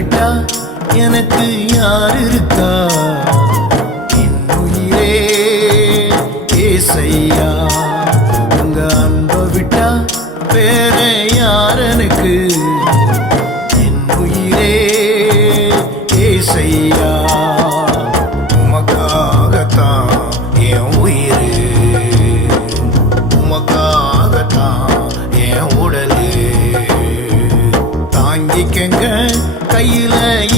விட்டா எனக்கு யார் இருக்கா? என் உயிரே ஏசையா, உங்க அன்பை விட்டா வேற யார் எனக்கு? என் உயிரே ஏசையா, உமக்காகத்தான் என் உயிரு, உமக்காகத்தான் என் உடலு. தாங்கிக்கங்க, கையில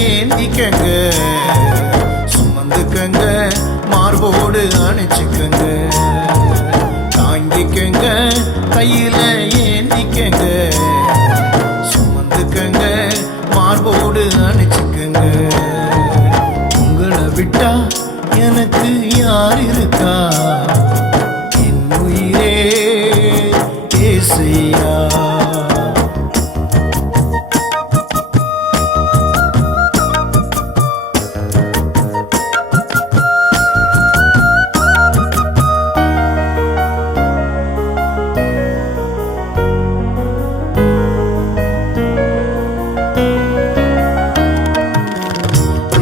ஏந்திக்கங்க, சுமந்துக்கங்க, மார்போடு அணைச்சுக்கங்க. தாங்கிக்கங்க, கையில ஏந்திக்கங்க, சுமந்துக்கங்க, மார்போடு அணைச்சுக்கங்க. உங்களை விட்டா எனக்கு யார் இருக்கா? என் உயிரே ஏசையா.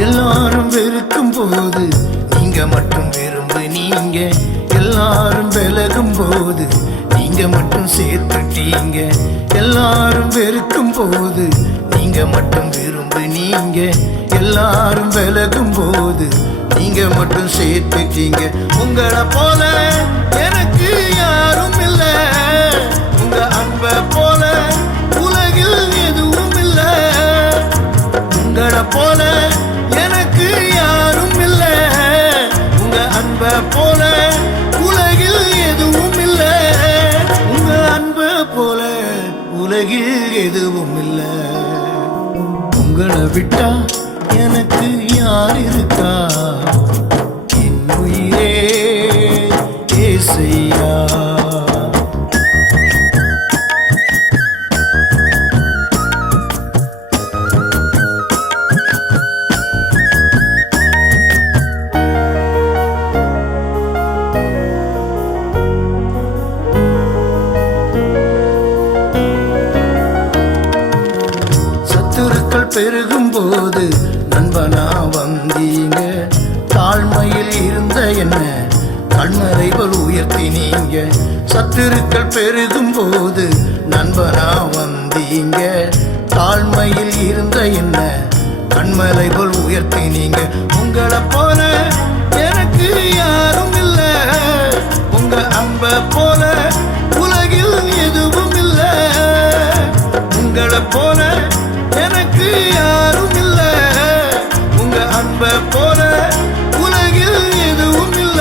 எல்லாரும் வெறுக்கும் போது நீங்க மட்டும் விரும்பு, நீங்க எல்லாரும் விலகும் போது நீங்க மட்டும் சேர்த்துட்டீங்க. எல்லாரும் வெறுக்கும் போது நீங்க மட்டும் விரும்பு, நீங்க எல்லாரும் விலகும் போது நீங்க மட்டும் சேர்த்துட்டீங்க. உங்களை போல எனக்கு யாரும் இல்ல, உங்க அன்பை போல உலகில் எதுவும் இல்ல. உங்களை போல எனக்கு யாரும் இல்ல, உங்க அன்பை போல உலகில் எதுவும் இல்ல. உங்க அன்பை போல உலகில் எதுவும் இல்ல. உங்களை விட்டா எனக்கு யார் இருக்கா? என் உயிரே ஏசையா. பெருகும் போது நண்பனா வந்தீங்க, தாழ்மையில் இருந்த என்ன கண்மறைகள் உயர்த்தினீங்க. சத்துருக்கள் பெருகும் போது நண்பனா வந்தீங்க, தாழ்மையில் இருந்த என்ன கண்மறைகள் உயர்த்தினீங்க. உங்களை போல எனக்கு யாரும் இல்ல, உங்க அன்பை போல உலகில் எதுவும் இல்ல. உங்களை போல எனக்கு யாரும் இல்ல, உங்க அன்பை போல உலகில் எதுவும் இல்ல.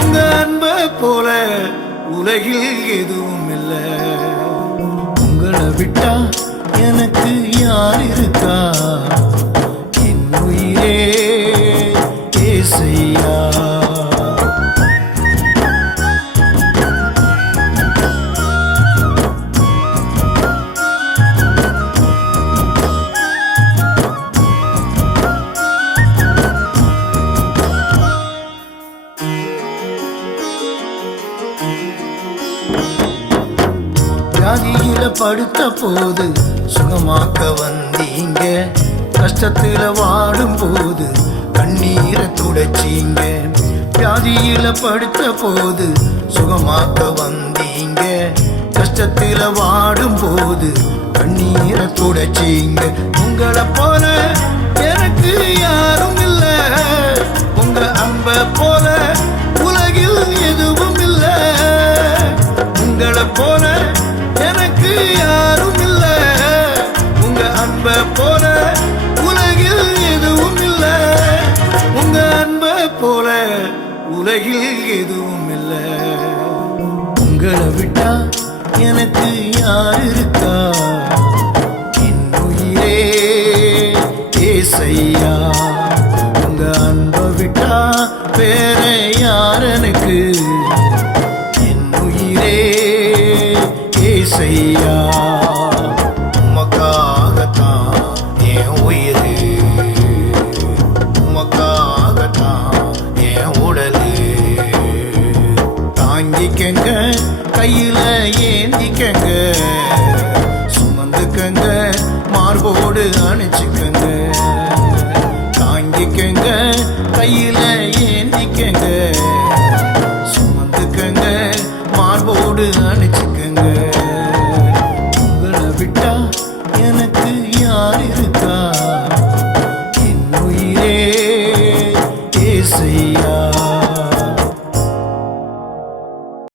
உங்க அன்பை போல உலகில் எதுவும் இல்ல. உங்களை விட்டா எனக்கு யார் இருக்கா? என் உயிரே ஏசையா. வியாதியில படுத்த போது சுகமாக்க வந்தீங்க, கஷ்டத்துல வாடும் போது கண்ணீரை துடைச்சீங்க. வியாதியில படுத்த போது சுகமாக்க வந்தீங்க, கஷ்டத்துல வாடும் போது கண்ணீரை துடைச்சீங்க. உங்களை போல எனக்கு யாரும் இல்ல, உங்க அன்பை போல உலகில் எதுவும் இல்ல. உங்களை போல எனக்கு யாரும் இல்ல, உங்க அன்பை போல உலகில் எதுவும் இல்ல. உங்க அன்பை போல உலகில் எதுவும் இல்ல. உங்களை விட்டா எனக்கு யார் இருக்கா? என் உயிரே ஏசையா, உங்க அன்பை விட்டா வேற யார் எனக்கு? என் உயிரே ஏசையா, உமக்காகத்தான் என் உயிரு, உமக்காகத்தான் என் உடலு. தாங்கிக்கங்க, கையில ஏந்திக்கங்க, சுமந்துக்கங்க, மார்போடு மார்போடு அணைச்சுக்கங்க, தாங்கிக்கங்க, கையில ஏந்திக்கங்க, சுமந்துக்கங்க, மார்போடு அணைச்சுக்கங்க.